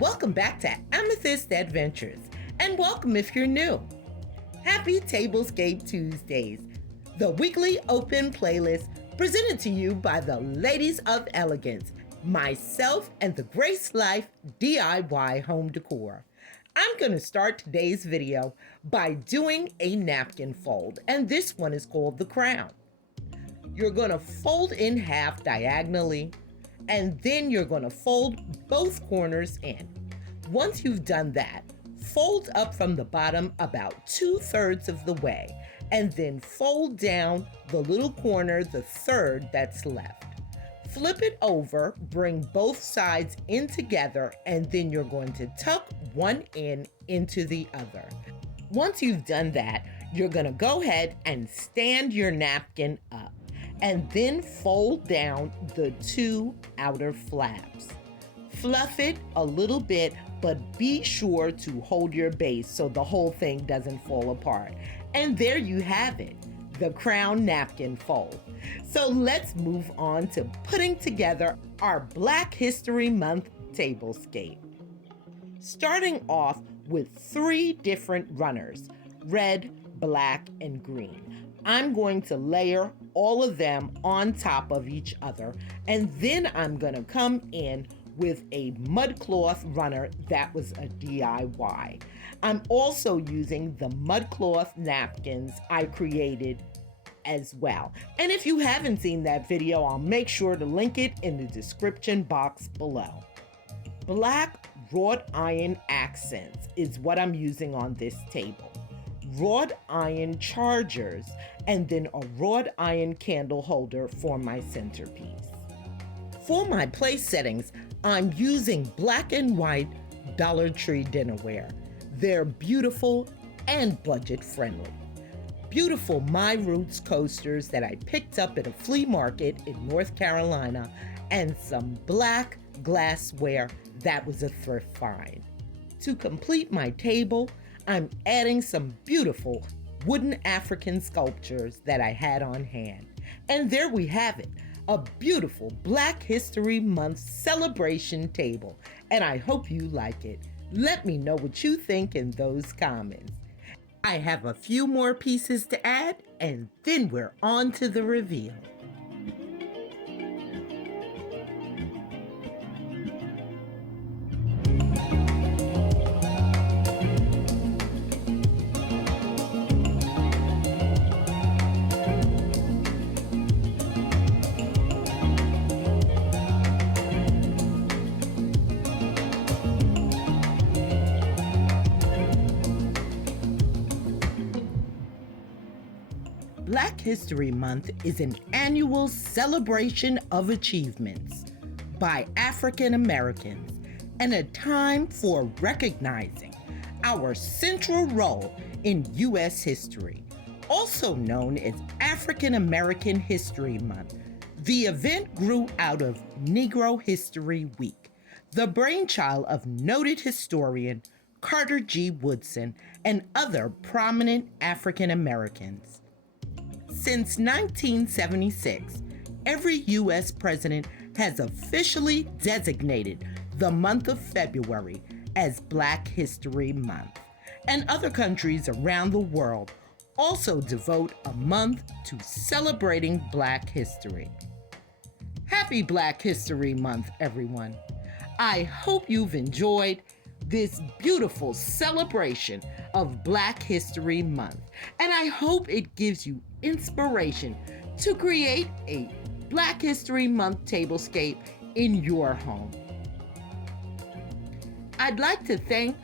Welcome back to Amethyst Adventures, and welcome if you're new. Happy Tablescape Tuesdays, the weekly open playlist presented to you by the ladies of Elegance, myself and the Grace Life DIY home decor. I'm going to start today's video by doing a napkin fold, and this one is called the crown. You're going to fold in half diagonally, and then you're going to fold both corners in. Once you've done that, fold up from the bottom about 2/3 of the way, and then fold down the little corner, the third that's left. Flip it over, bring both sides in together, and then you're going to tuck one end into the other. Once you've done that, you're going to go ahead and stand your napkin up, and then fold down the two outer flaps. Fluff it a little bit, but be sure to hold your base so the whole thing doesn't fall apart. And there you have it, the crown napkin fold. So let's move on to putting together our Black History Month tablescape. Starting off with 3 different runners, red, black, and green. I'm going to layer all of them on top of each other, and then I'm going to come in with a mudcloth runner that was a DIY. I'm also using the mudcloth napkins I created as well. And if you haven't seen that video, I'll make sure to link it in the description box below. Black wrought iron accents is what I'm using on this table. Wrought iron chargers, and then a wrought iron candle holder for my centerpiece. For my place settings, I'm using black and white Dollar Tree dinnerware. They're beautiful and budget friendly. Beautiful My Roots coasters that I picked up at a flea market in North Carolina, and some black glassware that was a thrift find. To complete my table, I'm adding some beautiful wooden African sculptures that I had on hand. And there we have it, a beautiful Black History Month celebration table. And I hope you like it. Let me know what you think in those comments. I have a few more pieces to add, and then we're on to the reveal. Black History Month is an annual celebration of achievements by African Americans and a time for recognizing our central role in U.S. history, also known as African American History Month. The event grew out of Negro History Week, the brainchild of noted historian Carter G. Woodson and other prominent African Americans. Since 1976, every U.S. president has officially designated the month of February as Black History Month, and other countries around the world also devote a month to celebrating Black history. Happy Black History Month, everyone. I hope you've enjoyed this beautiful celebration of Black History Month, and I hope it gives you inspiration to create a Black History Month tablescape in your home. I'd like to thank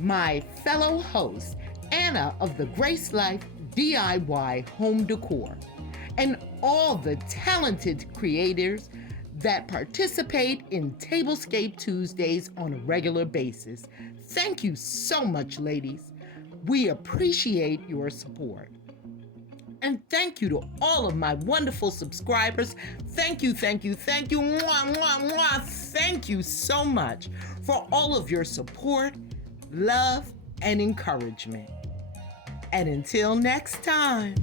my fellow host, Anna of the Grace Life DIY home decor, and all the talented creators that participate in Tablescape Tuesdays on a regular basis. Thank you so much, ladies. We appreciate your support. And thank you to all of my wonderful subscribers. Thank you, thank you, thank you. Mwah, mwah, mwah. Thank you so much for all of your support, love, and encouragement. And until next time.